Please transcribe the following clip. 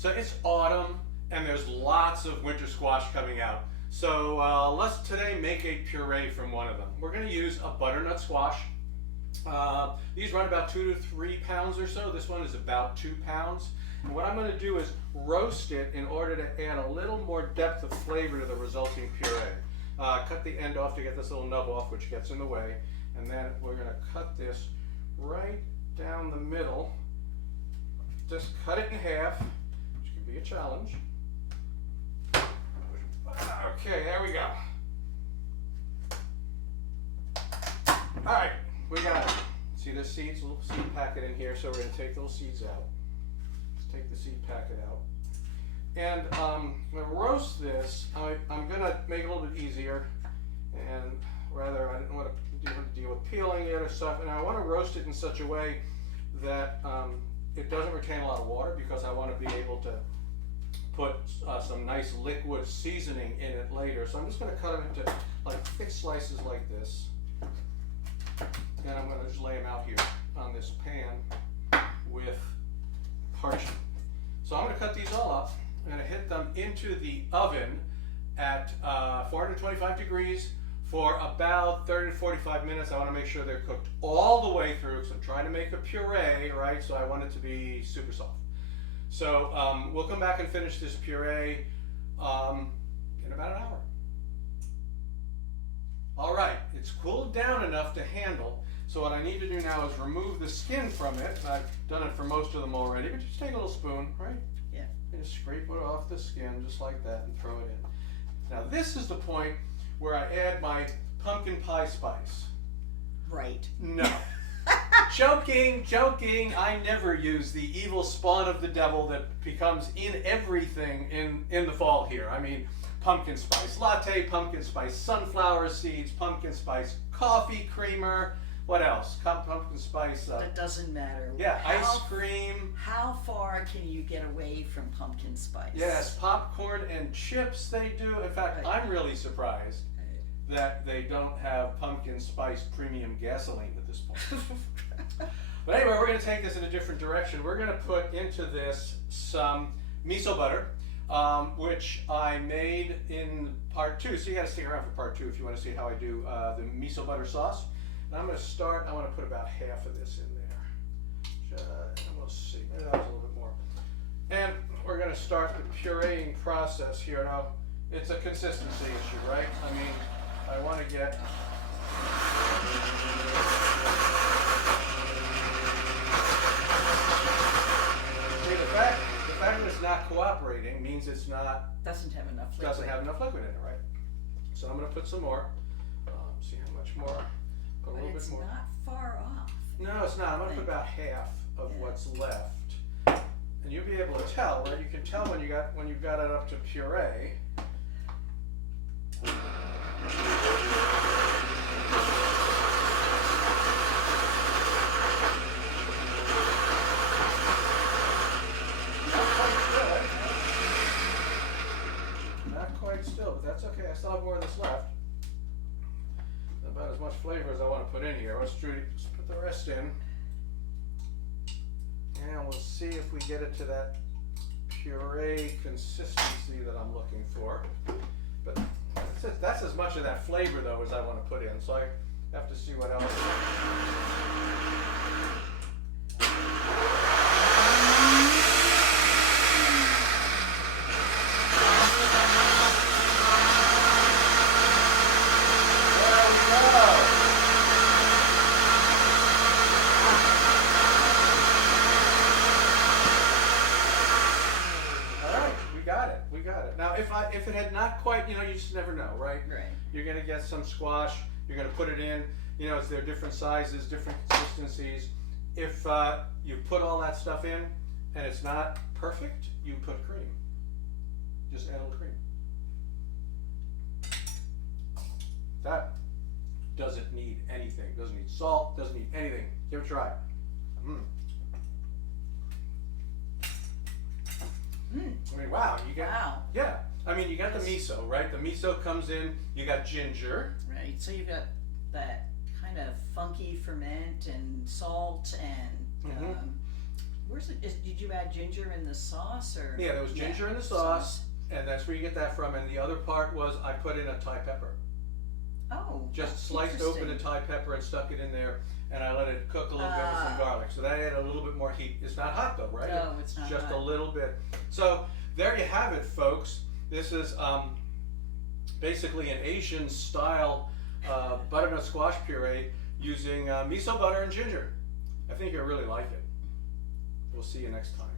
So it's autumn and there's lots of winter squash coming out. So let's today make a puree from one of them. We're going to use a butternut squash. These run about 2 to 3 pounds or so. This one is about 2 pounds. And what I'm going to do is roast it in order to add a little more depth of flavor to the resulting puree. Cut the end off to get this little nub off, which gets in the way. And then we're going to cut this right down the middle. Just cut it in half, which can be a challenge. Okay, there we go. All right, we got it. See the seeds, little seed packet in here, so we're going to take those seeds out. Let's take the seed packet out. And I'm going to roast this. I'm going to make it a little bit easier, and rather I don't want to deal with peeling it or stuff, and I want to roast it in such a way that it doesn't retain a lot of water, because I want to be able to put some nice liquid seasoning in it later. So I'm just going to cut them into like thick slices like this, and I'm going to just lay them out here on this pan with parchment. So I'm going to cut these all up. I'm going to hit them into the oven at 425 degrees for about 30 to 45 minutes. I want to make sure they're cooked all the way through, because I'm trying to make a puree, right? So I want it to be super soft. So we'll come back and finish this puree in about an hour. All right, it's cooled down enough to handle. So what I need to do now is remove the skin from it. I've done it for most of them already, but just take a little spoon, right? Yeah. And just scrape it off the skin just like that and throw it in. Now this is the point where I add my pumpkin pie spice. Right. No. Joking, joking. I never use the evil spawn of the devil that becomes in everything in the fall here. I mean, pumpkin spice latte, pumpkin spice sunflower seeds, pumpkin spice coffee creamer. What else? Pumpkin spice. That doesn't matter. Yeah, ice cream. How far can you get away from pumpkin spice? Yes, popcorn and chips they do. In fact, I'm really surprised that they don't have pumpkin spice premium gasoline at this point. But anyway, we're going to take this in a different direction. We're going to put into this some miso butter, which I made in part 2. So you got to stick around for part 2 if you want to see how I do the miso butter sauce. And I'm going to start, I want to put about half of this in there. And we'll see, maybe that was a little bit more. And we're going to start the pureeing process here. Now, it's a consistency issue, right? I mean, I want to get see, the fact that it's not cooperating means it's not Doesn't have enough liquid. doesn't have enough liquid in it, right? So I'm going to put some more. See how much more. Put a little bit more. It's not far off. No, it's not. I'm going to put about half of what's left, and you'll be able to tell, right? You can tell when you've got it up to puree. Not quite still, but that's okay. I still have more of this left. About as much flavor as I want to put in here. Let's put the rest in, and we'll see if we get it to that puree consistency that I'm looking for. But that's as much of that flavor though as I want to put in, so I have to see what else. If it had not quite, you just never know, right? Right. You're going to get some squash, you're going to put it in, they're different sizes, different consistencies. If you put all that stuff in and it's not perfect, you put cream. Just add a little cream. That doesn't need anything. Doesn't need salt, doesn't need anything. Give it a try. I mean, wow, you got, yeah. I mean, you got the miso, right? The miso comes in, you got ginger. Right, so you've got that kind of funky ferment and salt and Did you add ginger in the sauce or? Yeah, there was ginger in the sauce, and that's where you get that from. And the other part was I put in a Thai pepper. Oh, Just that's sliced open a interesting. Thai pepper and stuck it in there, and I let it cook a little bit with some garlic. So that added a little bit more heat. It's not hot though, right? No, it's not just hot. a little bit. So there you have it, folks. This is basically an Asian style butternut squash puree using miso butter and ginger. I think you'll really like it. We'll see you next time.